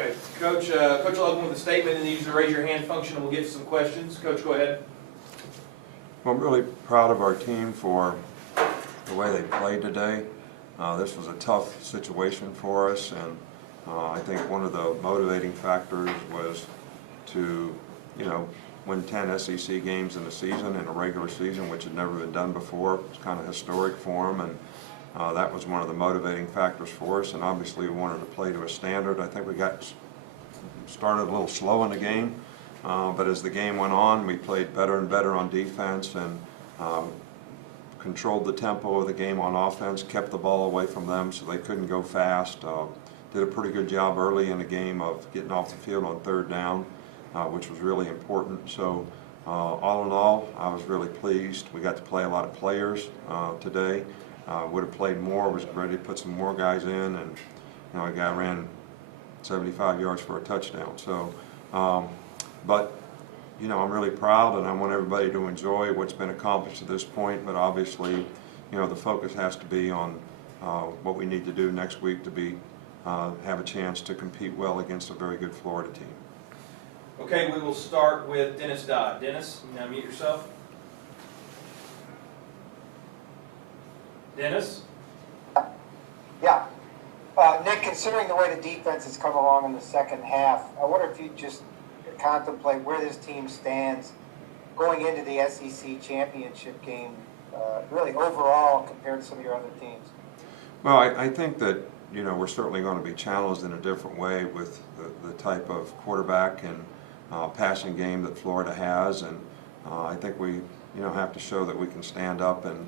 Okay, Coach will open with a statement and use the raise your hand function and we'll get to some questions. Coach, go ahead. Well, I'm really proud of our team for the way they played today. This was a tough situation for us, and I think one of the motivating factors was to, win 10 SEC games in the season, in a regular season, which had never been done before. It's kind of historic for them, and that was one of the motivating factors for us. And obviously, we wanted to play to a standard. I think we got started a little slow in the game, but as the game went on, we played better and better on defense and controlled the tempo of the game on offense, kept the ball away from them so they couldn't go fast. Did a pretty good job early in the game of getting off the field on third down, which was really important. So all in all, I was really pleased. We got to play a lot of players today. Would have played more, was ready to put some more guys in, and a guy ran 75 yards for a touchdown. So, but I'm really proud, and I want everybody to enjoy what's been accomplished to this point. But obviously, the focus has to be on what we need to do next week to have a chance to compete well against a very good Florida team. Okay, we will start with Dennis Dodd. Dennis, you can unmute yourself. Dennis? Yeah. Nick, considering the way the defense has come along in the second half, I wonder if you just contemplate where this team stands going into the SEC championship game, really overall compared to some of your other teams. Well, I think that we're certainly going to be challenged in a different way with the type of quarterback and passing game that Florida has, and I think we have to show that we can stand up and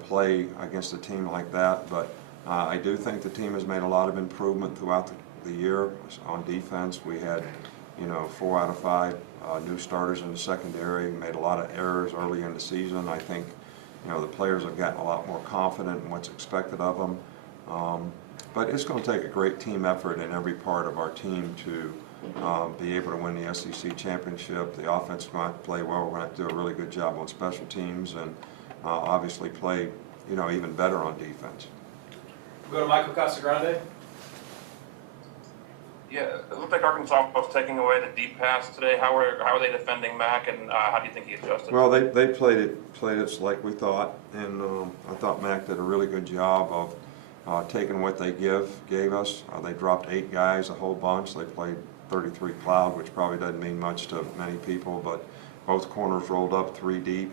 play against a team like that. But I do think the team has made a lot of improvement throughout the year on defense. We had 4 out of 5 new starters in the secondary, made a lot of errors early in the season. I think the players have gotten a lot more confident in what's expected of them. But it's going to take a great team effort in every part of our team to be able to win the SEC championship. The offense is going to have to play well. We're going to have to do a really good job on special teams, and obviously play even better on defense. We'll go to Michael Casagrande. Yeah, it looked like Arkansas was taking away the deep pass today. How are they defending Mac, and how do you think he adjusted? Well, they played it like we thought, and I thought Mac did a really good job of taking what they gave us. They dropped 8 guys, a whole bunch. They played 33 cloud, which probably doesn't mean much to many people, but both corners rolled up 3 deep.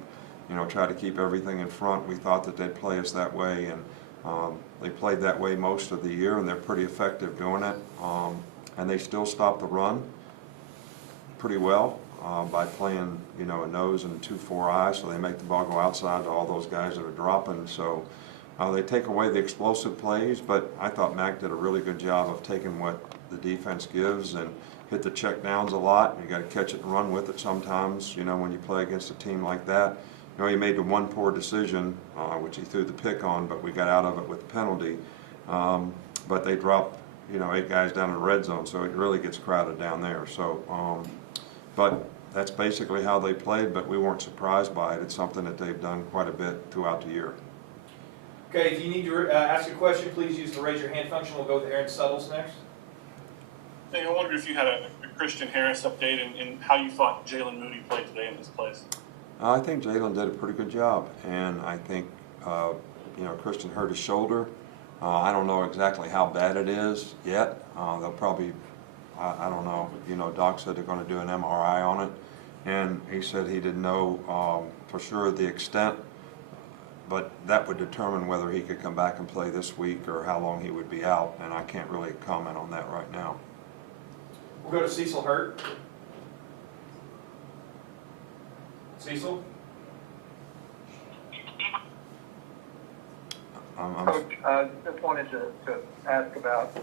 Tried to keep everything in front. We thought that they'd play us that way, and they played that way most of the year, and they're pretty effective doing it. And they still stop the run pretty well by playing, a nose and 2-4 eyes, so they make the ball go outside to all those guys that are dropping. So they take away the explosive plays, but I thought Mac did a really good job of taking what the defense gives and hit the check downs a lot. You got to catch it and run with it sometimes, when you play against a team like that. He made the one poor decision, which he threw the pick on, but we got out of it with the penalty. But they dropped 8 guys down in the red zone, so it really gets crowded down there. So, but that's basically how they played, but we weren't surprised by it. It's something that they've done quite a bit throughout the year. Okay, if you need to ask a question, please use the raise your hand function. We'll go with Aaron Suttles next. Hey, I wonder if you had a Christian Harris update and how you thought Jalen Moody played today in his place. I think Jalen did a pretty good job, and I think Christian hurt his shoulder. I don't know exactly how bad it is yet. They'll probably, I don't know. Doc said they're going to do an MRI on it, and he said he didn't know for sure the extent, but that would determine whether he could come back and play this week or how long he would be out, and I can't really comment on that right now. We'll go to Cecil Hurt. Cecil? Coach, just wanted to ask about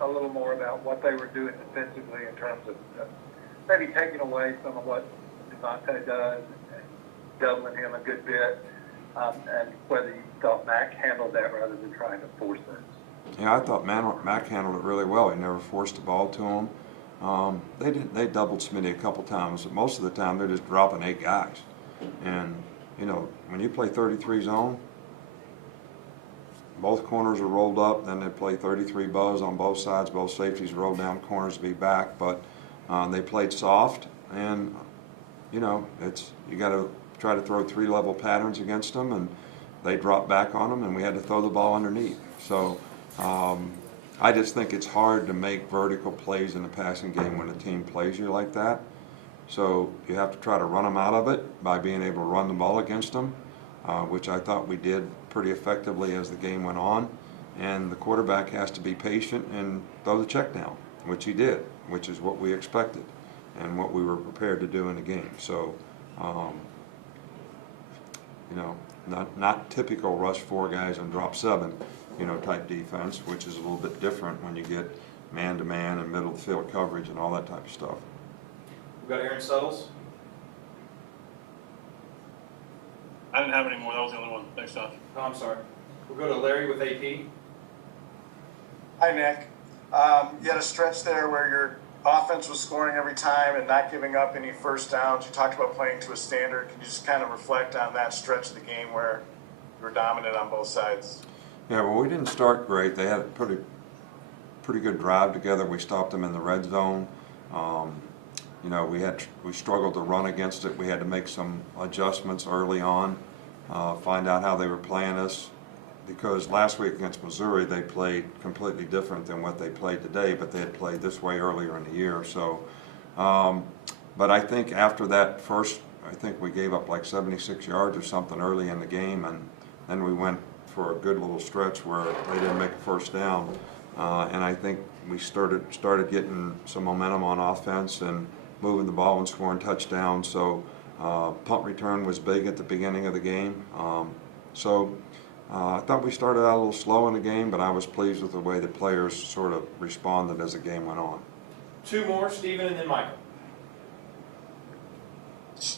a little more about what they were doing defensively in terms of maybe taking away some of what Bamatime does and doubling him a good bit, and whether you thought Mac handled that rather than trying to force it. Yeah, I thought Mac handled it really well. He never forced the ball to him. They doubled Smitty a couple times, but most of the time they're just dropping 8 guys. And when you play 33 zone, both corners are rolled up, then they play 33 buzz on both sides, both safeties roll down corners to be back, but they played soft, and you know, you got to try to throw 3-level patterns against them, and they dropped back on them, and we had to throw the ball underneath. So I just think it's hard to make vertical plays in the passing game when a team plays you like that. So you have to try to run them out of it by being able to run the ball against them, which I thought we did pretty effectively as the game went on. And the quarterback has to be patient and throw the check down, which he did, which is what we expected and what we were prepared to do in the game. So, you know, not typical rush 4 guys and drop 7, you know, type defense, which is a little bit different when you get man-to-man and middle of the field coverage and all that type of stuff. We've got Aaron Suttles. I didn't have any more. That was the only one. Thanks, Josh. Oh, I'm sorry. We'll go to Larry with AP. Hi, Nick. You had a stretch there where your offense was scoring every time and not giving up any first downs. You talked about playing to a standard. Can you just kind of reflect on that stretch of the game where you were dominant on both sides? Yeah, well, we didn't start great. They had a pretty good drive together. We stopped them in the red zone. You know, we struggled to run against it. We had to make some adjustments early on, find out how they were playing us, because last week against Missouri they played completely different than what they played today, but they had played this way earlier in the year. So, but I think after that first, I think we gave up like 76 yards or something early in the game, and then we went for a good little stretch where they didn't make a first down, and I think we started getting some momentum on offense and moving the ball and scoring touchdowns. So punt return was big at the beginning of the game. I thought we started out a little slow in the game, but I was pleased with the way the players sort of responded as the game went on. 2 more, Stephen, and then Michael.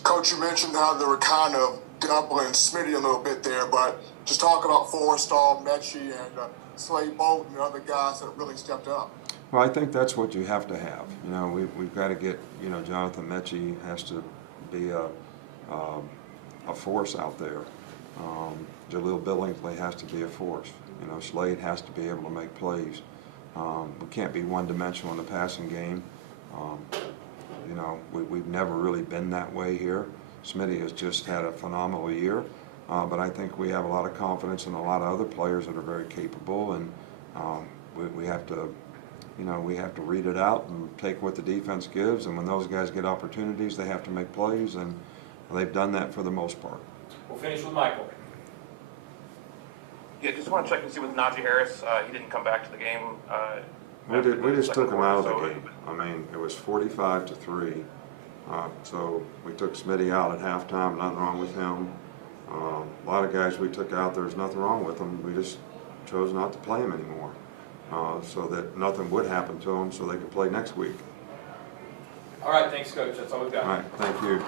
Coach, you mentioned how they were kind of doubling Smitty a little bit there, but just talk about Forrestall, Mechie, and Slade Bolton and other guys that really stepped up. Well, I think that's what you have to have. You know, we've got to get, you know, Jonathan Mechie has to be a force out there. Jaleel Billingsley has to be a force. You know, Slade has to be able to make plays. We can't be one-dimensional in the passing game. You know, we've never really been that way here. Smitty has just had a phenomenal year, but I think we have a lot of confidence in a lot of other players that are very capable, and we have to, you know, we have to read it out and take what the defense gives, and when those guys get opportunities, they have to make plays, and they've done that for the most part. We'll finish with Michael. Yeah, just want to check and see with Najee Harris. He didn't come back to the game. We just took him out of the so game. I mean, it was 45-3. So we took Smitty out at halftime, nothing wrong with him. A lot of guys we took out, there's nothing wrong with them. We just chose not to play them anymore, so that nothing would happen to them so they could play next week. All right, thanks, Coach. That's all we've got. All right, thank you.